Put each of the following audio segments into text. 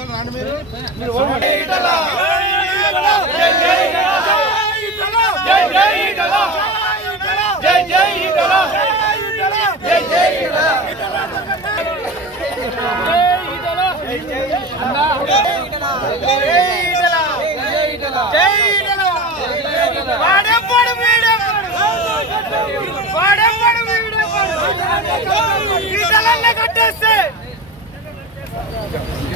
ముందర రాండి మీరు మీరు జై జై జై జై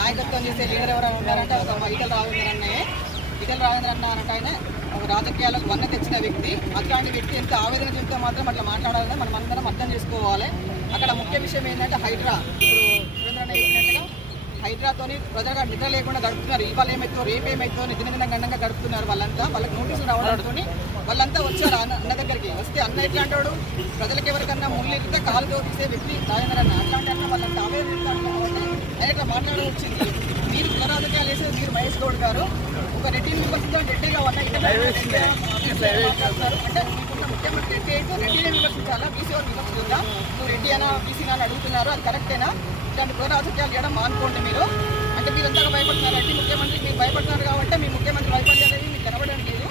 నాయకత్వం చేసే లీడర్ ఎవరైనా ఉన్నారంటే ఒక మా రాజేంద్ర అన్నయ్యే. ఈటల రాజేంద్ర అన్న అంటే ఆయన ఒక రాజకీయాలకు వన్న తెచ్చిన వ్యక్తి. అట్లాంటి వ్యక్తి ఎంత ఆవేదన చూపితే మాత్రం అట్లా మాట్లాడాలని మనం అందరం అర్థం చేసుకోవాలి. అక్కడ ముఖ్య విషయం ఏంటంటే హైడ్రా. ఇప్పుడు సురేంద్ర హైడ్రాతోని ప్రజలుగా నిద్ర లేకుండా గడుపుతున్నారు. ఇవాళ ఏమైతో రేపు ఏమైతో దిన దిన గండంగా గడుపుతున్నారు వాళ్ళంతా. వాళ్ళకి నోటీసులు రావడంతో వాళ్ళంతా వచ్చారు అన్న అన్న దగ్గరికి. వస్తే అన్న ఎట్లా అంటాడు? ప్రజలకు ఎవరికన్నా ముళ్ళు ఎక్కితే కాలు దోపిస్తే వ్యక్తి రాజేంద్ర అన్న. అట్లాంటి అన్న వాళ్ళంతా ఆవేదన ఇట్లా మాట్లాడడం వచ్చింది. మీరు రాజకీయాలు వేసేది మీరు మహేష్ గౌడ్ గారు. ఒక రెడ్డి విమర్శించడం రెడ్డిగా ఉన్న మాట్లాడతారు. అంటే మీకున్న ముఖ్యమంత్రి రెడ్డి అయితే రెడ్డినే విమర్శించాలా బీసీ వాళ్ళు విమర్శించాలా నువ్వు రెడ్డి అనా బీసీ అని అడుగుతున్నారు. అది కరెక్టేనా ఇట్లాంటి కుల రాజకీయాలు చేయడం మానుకోండి మీరు. అంటే మీరు ఎంతగా భయపడుతున్నారు. రెడ్డి ముఖ్యమంత్రి మీరు భయపడుతున్నారు కాబట్టి మీ ముఖ్యమంత్రి భయపడలేదు మీకు కనబడడం లేదు.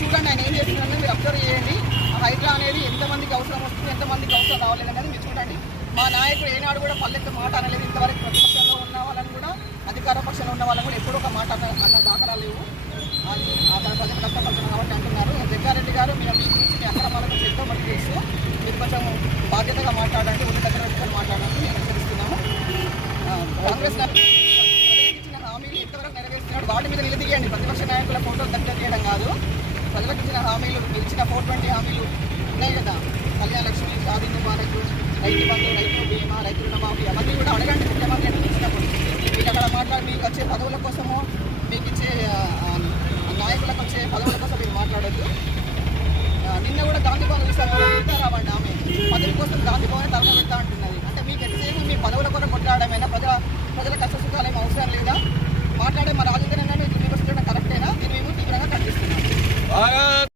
చూడండి ఆయన ఏం చేస్తున్నారో మీరు అబ్జర్వ్ చేయండి. హైడ్రా అనేది ఎంతమందికి అవసరం వస్తుంది ఎంతమందికి అవసరం రావలేదు అనేది మీరు చూడండి. మా నాయకుడు ఏనాడు కూడా పల్లెత్తు మాట అనలేదు. ఇంతవరకు ప్రతిపక్షంలో ఉన్న వాళ్ళని కూడా అధికార పక్షంలో ఉన్న వాళ్ళని కూడా ఎప్పుడూ ఒక మాట అన్న అన్న దాఖలాలు లేవు. అది ఆ ప్రజలు కష్టపడుతున్నారు కాబట్టి అంటున్నారు. జగ్గారెడ్డి గారు మేము మీ గురించి మీ అక్రమాలకు చెప్తూ మంది తెలుసు మీరు కొంచెం బాధ్యతగా మాట్లాడండి ఉన్న దగ్గర పెట్టుకొని మాట్లాడండి మేము హెచ్చరిస్తున్నాము. కాంగ్రెస్ గారు ఇచ్చిన హామీలు ఎంతవరకు నెరవేరుస్తున్నాడు వాటి మీద నిలదీయండి. ప్రతిపక్ష నాయకుల ఫోటోలు దగ్గర తీయడం కాదు. ప్రజలకు ఇచ్చిన హామీలు మీరు ఇచ్చిన ఫోర్ ట్వంటీ హామీలు ఉన్నాయి కదా. కళ్యాణ లక్ష్మి షాదీ ముబారక్ రైతు బంధు రైతు బీమా రైతు రుణమాఫీ అవన్నీ కూడా అడగండి ముఖ్యమంత్రి అని ఇచ్చినప్పుడు మీకు అక్కడ మాట్లాడి మీకు వచ్చే పదవుల కోసము మీకు ఇచ్చే నాయకులకు వచ్చే పదవుల కోసం మీరు మాట్లాడద్దు. నిన్న కూడా గాంధీ భవన్ చూసారు ఆమె? పదవి కోసం గాంధీ భవన్ తరగబెడతా అంటున్నది. అంటే మీకు ఎంతసేపు మీ పదవుల కొరకు కొట్లాడమైనా ప్రజల ప్రజల కష్ట సుఖాలు ఏమి అవసరం లేదా?